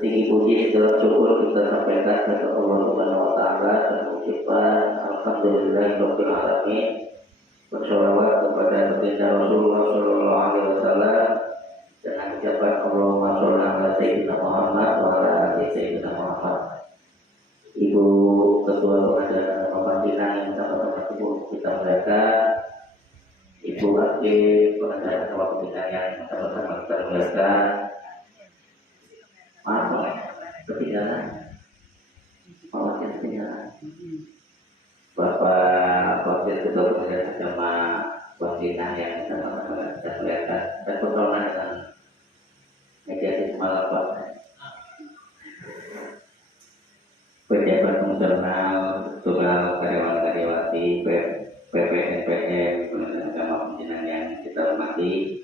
Tinggi puji segala syukur kita sampaikan kepada Allah Subhanahu wa taala dan ucapan alhamdulillahirabbil alamin. Bersolawat kepada baginda Rasulullah sallallahu alaihi wasallam dengan ucapan Allahumma shalli ala sayyidina Muhammad wa ala ali sayyidina Muhammad. Ibu Ketua Pengadilan Pembantinan yang sama-sama kita muliakan, Ibu Wakil Pengadilan Pembantinan yang sama-sama kita muliakan. Ketinggalan, ketinggalan. Bapak Wakil Ketua Pengadilan Agama Pembinaan yang sama-sama kita melihatkan dan pertolongan dengan mediasi semalam Pak. Pejabat fungsional, tunggal karyawan-karyawati PPNPM Pengadilan Agama Pembinaan yang kita hormati.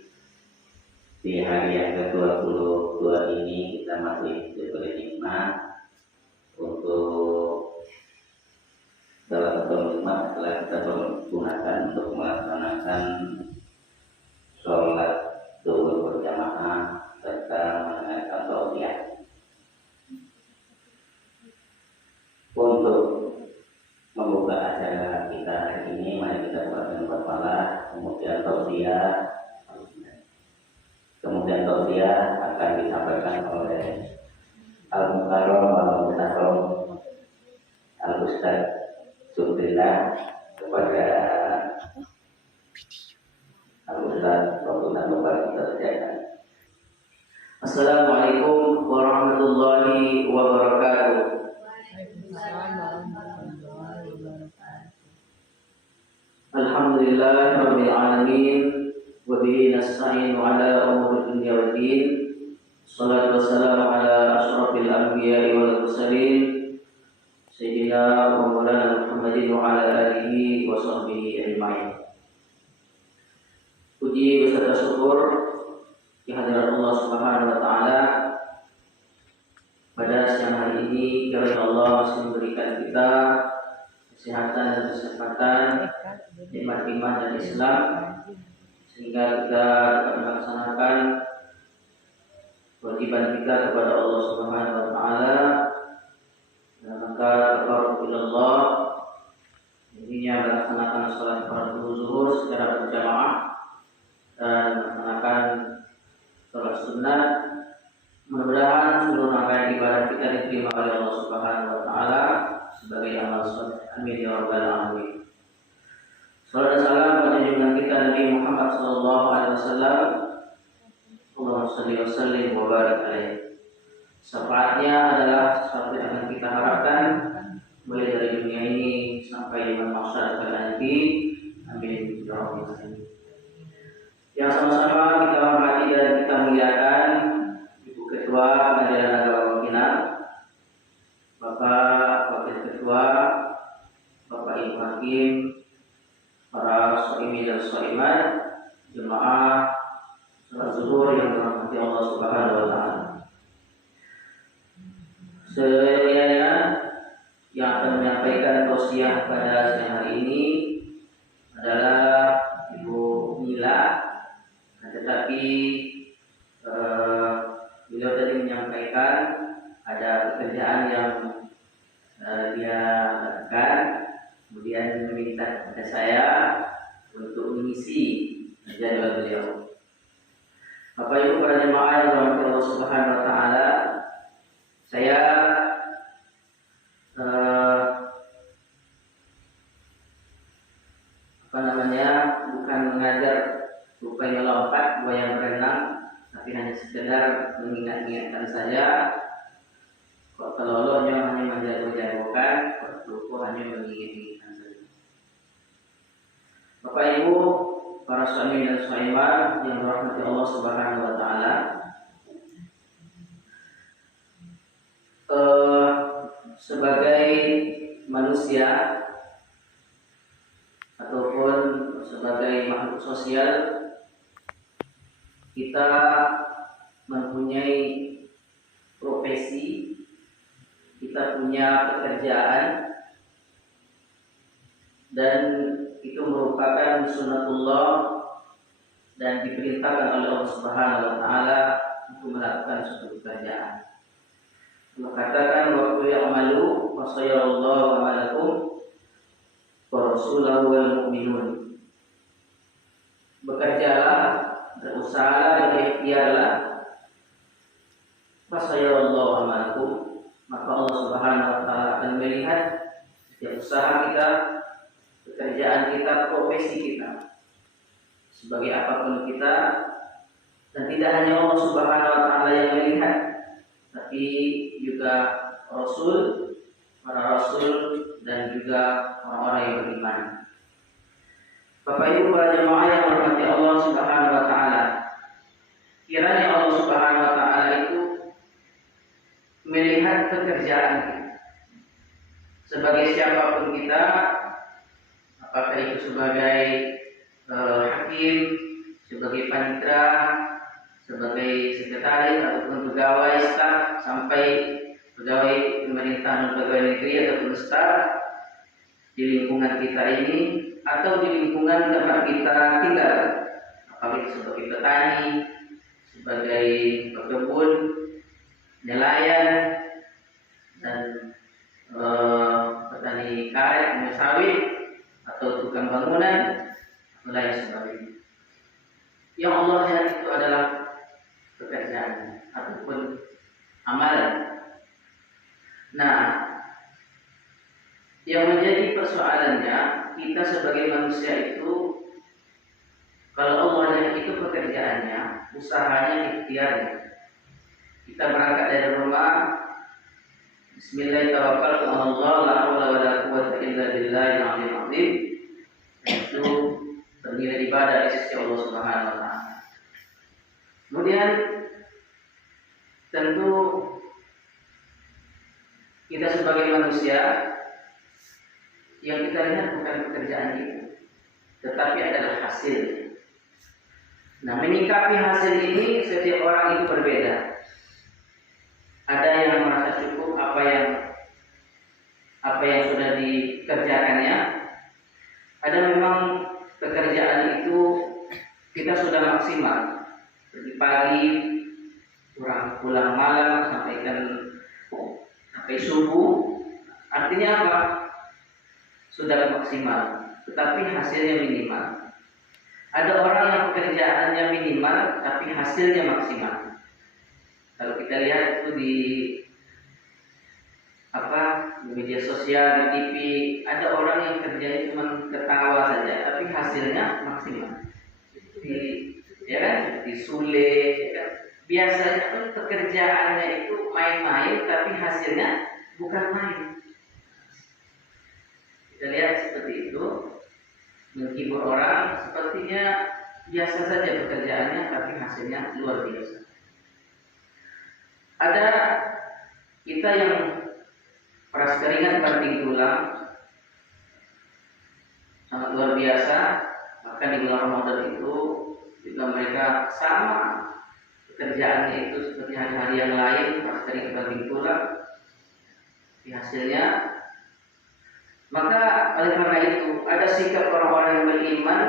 Di hari yang ke-22 ini kita masih diberi nikmat untuk dalam satu nikmat setelah kita gunakan untuk melaksanakan sholat zuhur berjamaah serta menunaikan tausiah. Untuk membuka acara kita hari ini, mari kita buatkan berpalah, kemudian tausiah. Kemudian tausiah akan disampaikan oleh Al-Mukarram Al-Mukarram Al-Ustaz Subrillah kepada Al-Ustaz Fakultas Mubarak. Assalamualaikum warahmatullahi wabarakatuh. Alhamdulillahirabbil alamin. Wabihi nasta'inu ala umuri dunya wad din. Shallallahu wassalamu ala asyrafil anbiya'i wal mursalin sayyidina wa maulana Muhammadin wa ala alihi wa sahbihi ajma'in. Puji beserta syukur kehadirat Allah Subhanahu wa taala pada siang hari ini, kiranya Allah masih memberikan kita kesehatan dan kesempatan, nikmat iman dan Islam, sehingga kita dapat melaksanakan kewajiban kita kepada Allah Subhanahu wa taala dalam rangka taqarrub intinya melaksanakan salat fardu zuhur secara berjamaah dan melaksanakan salat sunat. Mudah-mudahan seluruh rangkaian ibadah kita diterima oleh Allah Subhanahu wa taala sebagai amal saleh. Amin ya rabbal alamin. Salam dan salam pada junjungan kita Nabi Muhammad sallallahu alaihi wasallam. Allahumma shalli wa sallim wa barik alaihi. Syafaatnya adalah sesuatu yang akan kita harapkan mulai dari dunia ini sampai di mahsyar nanti. Amin ya rabbal alamin. Yang sama-sama kita hormati dan kita muliakan Ibu Ketua Pengadilan Agama Pembinaan, Bapak Wakil Ketua, Bapak Ibu Hakim, para shaimi dan shaimat, jemaah salat zuhur yang dirahmati Allah Subhanahu wa taala. Saya yang akan menyampaikan tausiah pada siang hari ini adalah Ibu Mila, tetapi beliau tadi menyampaikan ada pekerjaan yang dia lakukan, kemudian meminta kepada saya untuk mengisi jadwal beliau. Bapak Ibu para jemaah yang dirahmati Allah Subhanahu wa taala, saya bukan mengajar rupanya lompat buaya berenang, tapi hanya sekedar mengingat-ingatkan saja. Kok teloloknya hanya menjago-jagokan, kok lupa hanya mengingat-ingatkan saja. Bapak Ibu, para suami dan shaimat yang dirahmati Allah Subhanahu wa taala, sebagai manusia ataupun sebagai makhluk sosial, kita mempunyai profesi, kita punya pekerjaan, dan itu merupakan sunnatullah dan diperintahkan oleh Allah Subhanahu wa taala untuk melakukan suatu pekerjaan. Allah katakan wa qul ya'malu wa sayarallahu amalakum wa rasulahu wal mu'minun. Bekerjalah, berusahalah, berikhtiarlah. Wa sayarallahu amalakum, maka Allah Subhanahu wa taala akan melihat setiap usaha kita, pekerjaan kita, profesi kita, sebagai apapun kita. Dan tidak hanya Allah Subhanahu wa taala yang melihat, tapi juga Rasul, para Rasul, dan juga orang-orang yang beriman. Bapak Ibu para jemaah yang dirahmati Allah Subhanahu wa taala, kiranya Allah Subhanahu wa taala itu melihat pekerjaan kita. Sebagai siapapun kita, apakah itu sebagai hakim, sebagai panitera, sebagai sekretaris ataupun pegawai staf, sampai pegawai pemerintahan, pegawai negeri ataupun staf di lingkungan kita ini atau di lingkungan tempat kita tinggal, apalagi sebagai petani, sebagai pekebun, nelayan, dan petani karet, minyak sawit, atau tukang bangunan, atau lain sebagainya. Yang Allah lihat itu adalah pekerjaan ataupun amalan. Nah, yang menjadi persoalannya, kita sebagai manusia itu, kalau Allah lihat itu pekerjaannya, usahanya, ikhtiarnya. Kita berangkat dari rumah, Bismillahirrahmanirrahim, la haula wala quwwata illa billahil aliyyil azim. Itu bernilai ibadah di sisi Allah Subhanahu wa taala. Kemudian tentu kita sebagai manusia, yang kita lihat bukan pekerjaan kita, tetapi adalah hasil. Nah, menyikapi hasil ini setiap orang itu berbeda. Ada yang merasa cukup apa yang sudah dikerjakannya. Ada memang pekerjaan itu kita sudah maksimal. Dari pagi pulang malam sampai subuh. Artinya apa? Sudah maksimal, tetapi hasilnya minimal. Ada orang yang pekerjaannya minimal tapi hasilnya maksimal. Kalau kita lihat itu di media sosial, di TV, ada orang yang kerjanya cuma ketawa saja tapi hasilnya maksimal. Di Sule, ya kan? Biasanya pun pekerjaannya itu main-main tapi hasilnya bukan main. Kita lihat seperti itu, menghibur orang, sepertinya biasa saja pekerjaannya tapi hasilnya luar biasa. Ada kita yang peras keringat banting tulang, sangat luar biasa. Bahkan di bulan Ramadan itu juga mereka sama pekerjaannya itu seperti hari-hari yang lain, peras keringat banting tulang. Di hasilnya, maka oleh karena itu ada sikap orang-orang yang beriman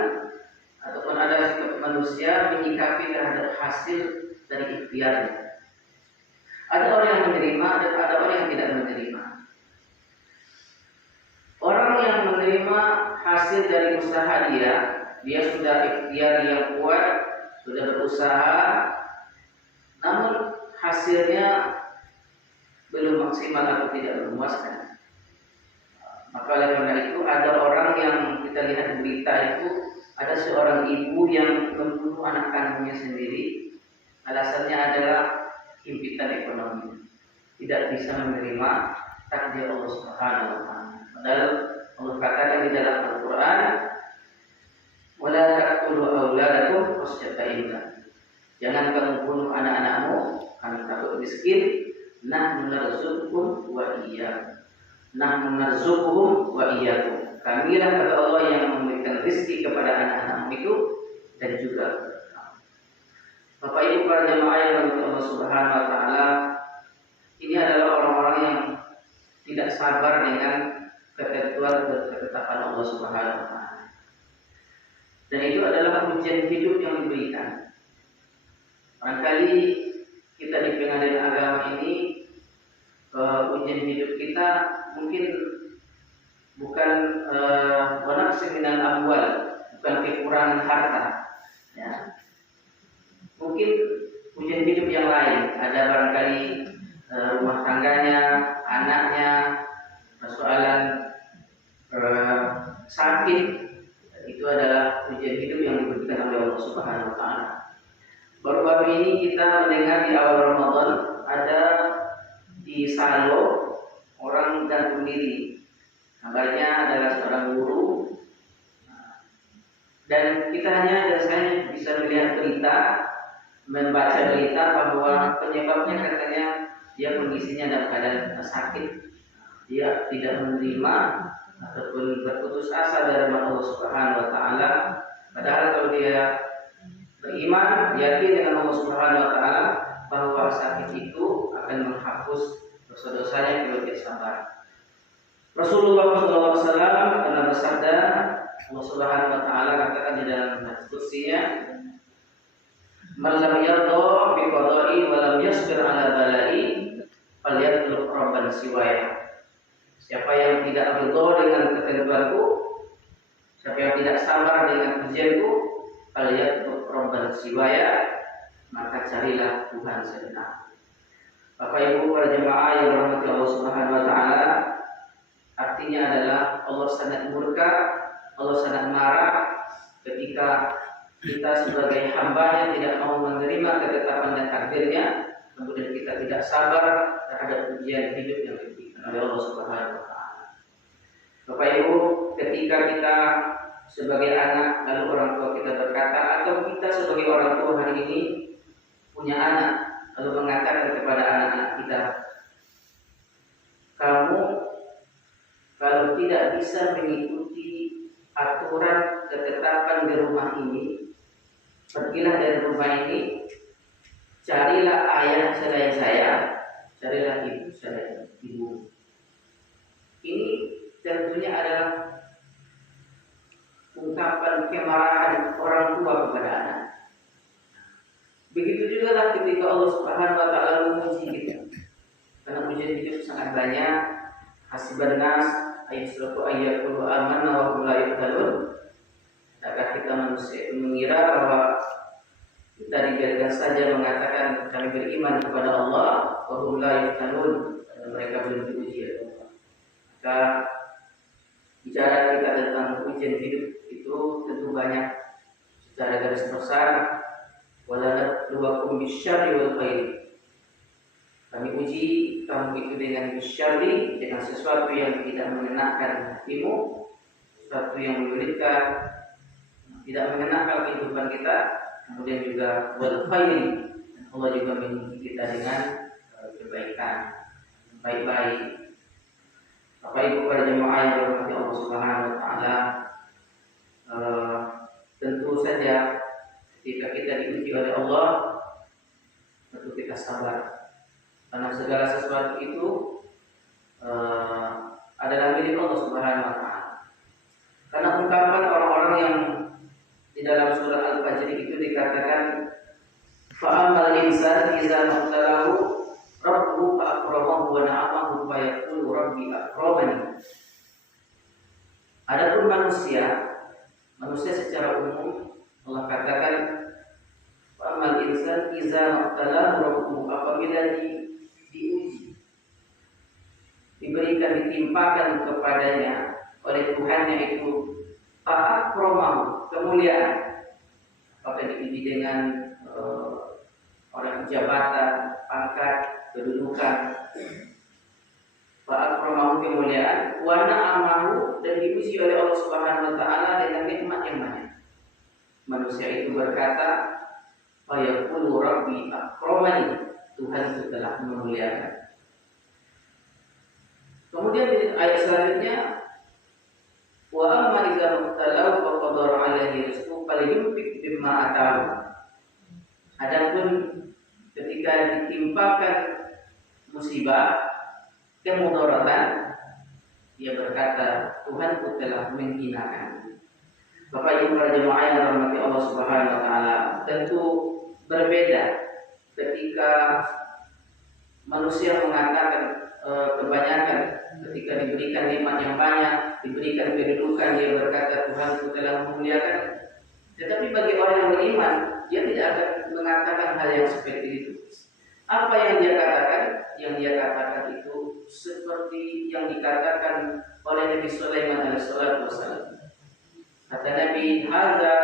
ataupun ada sikap manusia menyikapi terhadap hasil dari ikhtiarnya. Ada orang yang menerima dan ada orang yang tidak menerima. Orang yang menerima hasil dari usaha dia sudah ikhtiar yang kuat, sudah berusaha, namun hasilnya belum maksimal atau tidak memuaskan. Maka oleh karena itu ada orang yang kita lihat berita itu, ada seorang ibu yang membunuh anak kandungnya sendiri. Alasannya adalah himpitan ekonomi, tidak bisa menerima takdir Allah Subhanahu wa taala. Padahal Allah katakan di dalam Al-Qur'an, "Wala taqtulu auladakum khasyata imlaq." Jangan kamu bunuh anak-anakmu karena takut miskin. Nahnu narzuqukum wa iyyakum. Nahnu narzuquhum wa iyyakum. Kamilah kata Allah yang memberikan rezeki kepada anak-anakmu itu dan juga Bapak Ibu para jemaah yang dirahmati Allah Subhanahu wa taala, ini adalah orang-orang yang tidak sabar dengan ketentuan dan ketetapan Allah Subhanahu wa taala. Dan itu adalah ujian hidup yang diberikan. Barangkali kita di pengadilan agama ini mungkin bukan wanaqsi minal amwal, bukan kekurangan harta, ya. Mungkin ujian hidup yang lain, ada barangkali rumah tangganya, anaknya, persoalan sakit, itu adalah ujian hidup yang diberikan oleh Allah Subhanahu wa taala. Baru-baru ini kita mendengar di awal Ramadan ada di Salo orang gantung diri. Kabarnya adalah seorang guru. Dan saya bisa melihat berita, membaca berita bahwa penyebabnya katanya dia kondisinya dalam keadaan sakit. Dia tidak menerima ataupun berputus asa dari Allah Subhanahu wa taala. Padahal kalau dia beriman, yakin dengan Allah Subhanahu wa taala bahwa sakit itu akan menghapus dosa-dosanya kalau dia sabar. Rasulullah SAW pernah bersabda, Allah Subhanahu wa taala katakan di dalam hadis qudsinya, "Man lam yarda bi qada'i wa lam yasbir 'ala bala'i, falyatlub rabban siwaya." Siapa yang tidak ridha dengan ketentuanku, siapa yang tidak sabar dengan ujianku, falyatlub rabban siwaya, maka carilah Tuhan selain. Bapak Ibu para jemaah yang dirahmati Allah Subhanahu wa taala, artinya adalah Allah sangat murka, Allah sangat marah ketika kita sebagai hamba-Nya tidak mau menerima ketetapan dan takdirnya, kemudian kita tidak sabar terhadap ujian hidup yang diberikan oleh Allah Subhanahu wa taala. Bapak Ibu, ketika kita sebagai anak lalu orang tua kita berkata, atau kita sebagai orang tua hari ini punya anak lalu mengatakan kepada anak-anak kita, kamu kalau tidak bisa mengikuti aturan ketetapan di rumah ini, pergilah dari rumah ini, carilah ayah selain saya, carilah ibu selain ibu. Ini tentunya adalah ungkapan kemarahan orang tua kepada anak. Begitu juga lah ketika Allah Subhanahu wa taala menguji kita. Karena ujian hidup sangat banyak. Hasiban nas ayyusraku ayyakulu amanna wa hum la yuftanun. Adakah kita manusia mengira bahwa kita dibiarkan saja mengatakan kami beriman kepada Allah, wa hum la yuftanun, dan mereka belum diuji oleh Allah. Maka bicara kita tentang ujian hidup itu tentu banyak. Secara garis besar, walanabluwakum bisyarri wal khair. Kami uji kamu itu dengan bisyarri, dengan sesuatu yang tidak mengenakan hatimu, sesuatu yang menyulitkan, tidak mengenakan kehidupan kita, kemudian juga wal khair. Allah juga menguji kita dengan kebaikan, baik-baik. Bapak Ibu para jemaah yang dirahmati Allah Subhanahu wa taala, tentu saja ketika kita diuji oleh Allah, tentu kita sabar. Karena segala sesuatu itu adalah milik Allah Subhanahu wa taala. Karena ungkapan orang-orang yang di dalam surah Al-Fajr itu dikatakan, fa'amal insan idza mabtalahu rabbuhu fa'akramahu wa na'amahu fa yaqulu rabbi akramani. Adapun manusia secara umum, Allah katakan, fa'amal insan idza mabtalahu rabbuhu, apabila diuji, diberikan, ditimpakan kepadanya oleh Tuhannya itu fa'akramahu, kemuliaan. Apakah diuji dengan orang jabatan, pangkat, kedudukan, fa'akramahu, kemuliaan, wa na'amahu, dan diuji oleh Allah Subhanahu wa taala dengan nikmat yang banyak. Manusia itu berkata, fa yaqulu rabbi akramani, Tuhan itu telah memuliakan. Kemudian di ayat selanjutnya, wa amma idza mubtalahu fa qadara alaihi rizqahu falyunfiq mimma ataahu. Adapun ketika ditimpakan musibah, kemudaratan, dia berkata, Tuhanku telah menghinakan. Bapak Ibu para jemaah yang dirahmati Allah Subhanahu wa taala, tentu berbeda ketika manusia mengatakan kebanyakan ketika diberikan nikmat yang banyak, diberikan kedudukan, dia berkata Tuhanku telah memuliakan. Tetapi bagi orang yang beriman, dia tidak akan mengatakan hal yang seperti itu. Apa yang dia katakan? Yang dia katakan itu seperti yang dikatakan oleh Nabi Sulaiman alaihissalam. Kata Nabi, "Hadza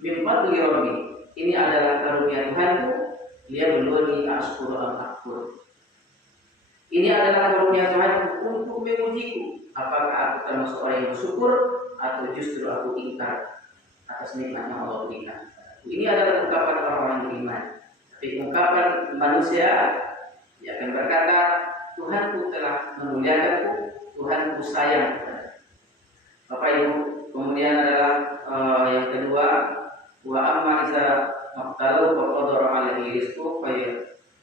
min fadli rabbi." Ini adalah karunia Tuhanku. Dia belum ashkuru am akfur. Ini adalah karunia Tuhanku untuk mengujiku. Apakah aku termasuk orang yang bersyukur atau justru aku ingkar atas nikmat yang Allah berikan. Ini adalah ungkapan orang-orang beriman. Tapi ungkapan manusia, dia akan berkata, Tuhanku telah memuliakanku, Tuhanku sayang. Bapak Ibu, kemudian adalah yang kedua, wa amma iza maqtalu wa qadara alaihi rizqu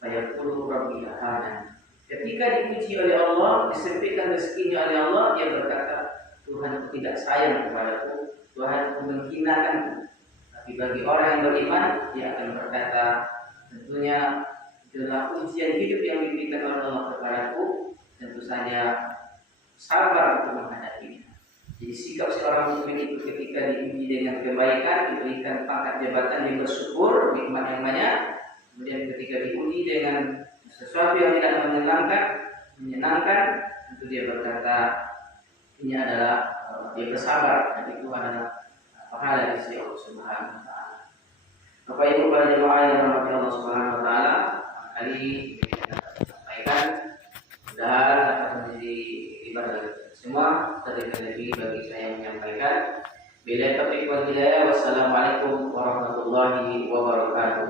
fayaqulu rabbi ahana. Ketika dipuji oleh Allah, disempitkan rezekinya oleh Allah, dia berkata, Tuhan tidak sayang kepadaku, Tuhan menghinakanku. Tapi bagi orang yang beriman, dia akan berkata, tentunya itulah ujian hidup yang diberikan oleh Allah kepadaku, tentu saja sabar untuk menghadapinya. Jadi sikap seorang mukmin itu ketika diuji dengan kebaikan, diberikan pangkat jabatan yang bersyukur, nikmat yang banyak. Kemudian ketika diuji dengan sesuatu yang tidak menyenangkan, tentu dia berkata, ini adalah dia bersabar, dan itu adalah pahala di sisi Allah Subhanahu wa taala. Bapak Ibu para jemaah yang dirahmati Allah Subhanahu wa taala, kali ini kita sampaikan mudah-mudahan dapat menjadi ibadah semua terlebih bagi saya menyampaikan. Bila taufiq wal hidayah, wassalamualaikum warahmatullahi wabarakatuh.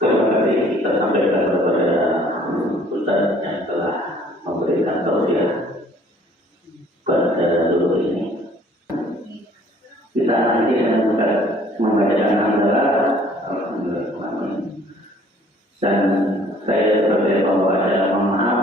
Kita sampaikan kepada Ustaz yang telah memberikan tausiah pada dulu ini. Kita nanti akan membacakan hamdalah, alhamdulillah. Dan saya sebagai pembaca mohon maaf